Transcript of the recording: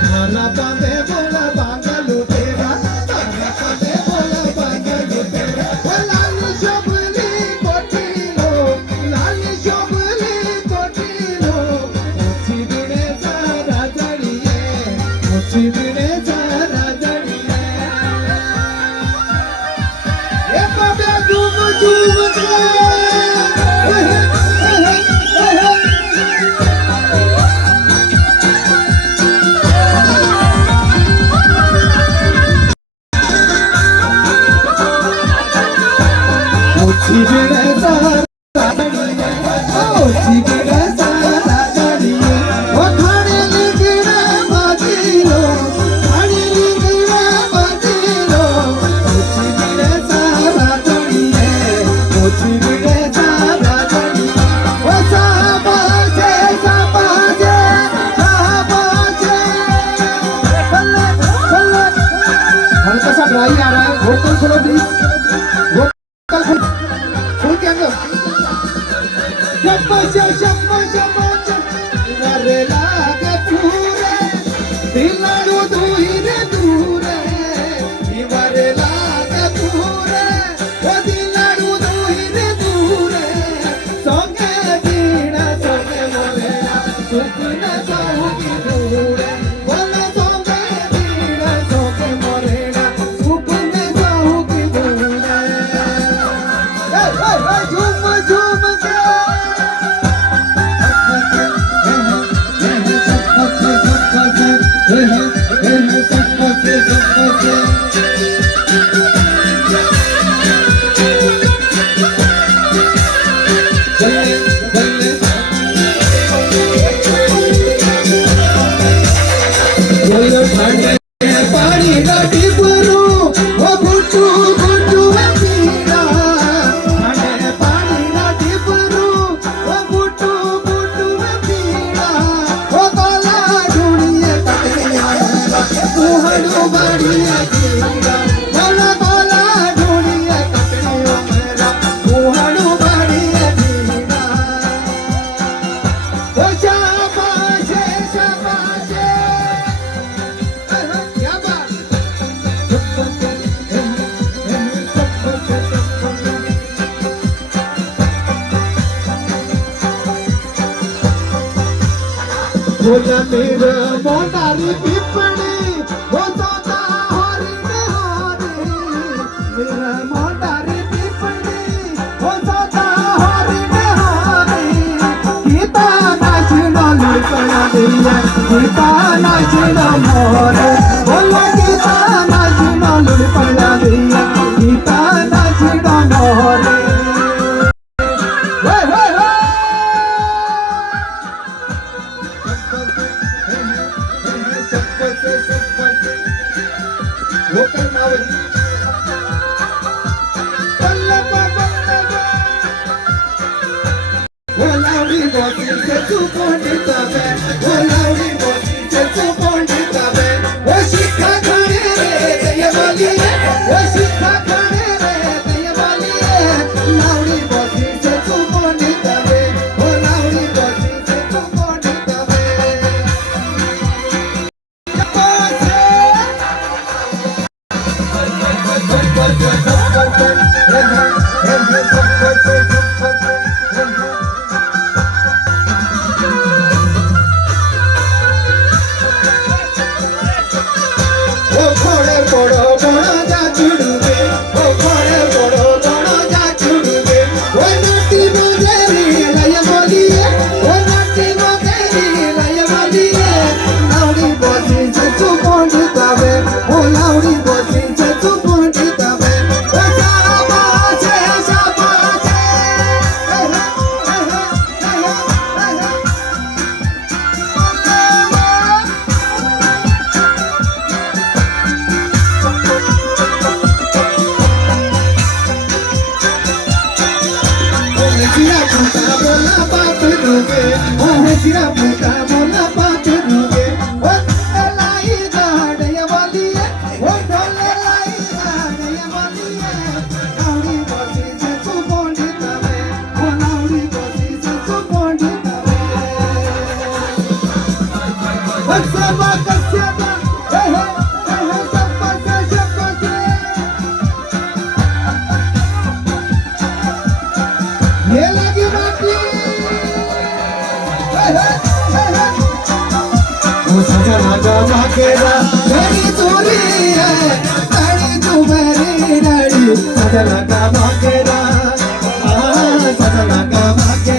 थाना बांधे बोला बांगलू तेरा, थाना बांधे बोला बांगलू तेरा। वो लाल शोभली कोठीलो, लाल शोभली कोठीलो, मोची बिणेचा राजड़िये, मोची बिणेचा राजड़िये। ये बाबा झूम झूम के ड्राई आ रहा है, वोकल खोलो प्लीज, वोकल खोल के अंदर। शब्द रे लागे पूरे दिलाड़ू दूरे दूरे, इवरे लागे पूरे वो दिलाड़ू दूरे दूरे। सोगे बीड़ा सोगे मोरे सुपने सोगी दूरे, बोला सोगे बीड़ा सोगे मोरे सुपने सोगी दूरे। झूम झूम के पानी गाड़ी परू वो गुट्टू गुट्टू पीरा, पानी गाड़ी परू वो गुट्टू गुट्टू पीरा। वो काला ढूंढिए कटकिया कुहड़ू बाड़िया कीरा, काला काला ढूंढिए कटकिया मेरा कुहड़ू बाड़िया कीरा। वो शाबाशे शाबाशे बोला मेरा मोटारी पिपड़ी वो सोता हरिण हारी, मेरा मोटारी पिपड़ी वो सोता हरिण हारी। गीता नाचना लुड़कना दिया, गीता नाचना मोरे, बोला गीता नाचना लुड़कना दिया, गीता नाचना मोरे। वो सजना का बाकेरा मेरी चोरी है डैडी तू मेरी डैडी सजना का बाकेरा सजना का बाकेरा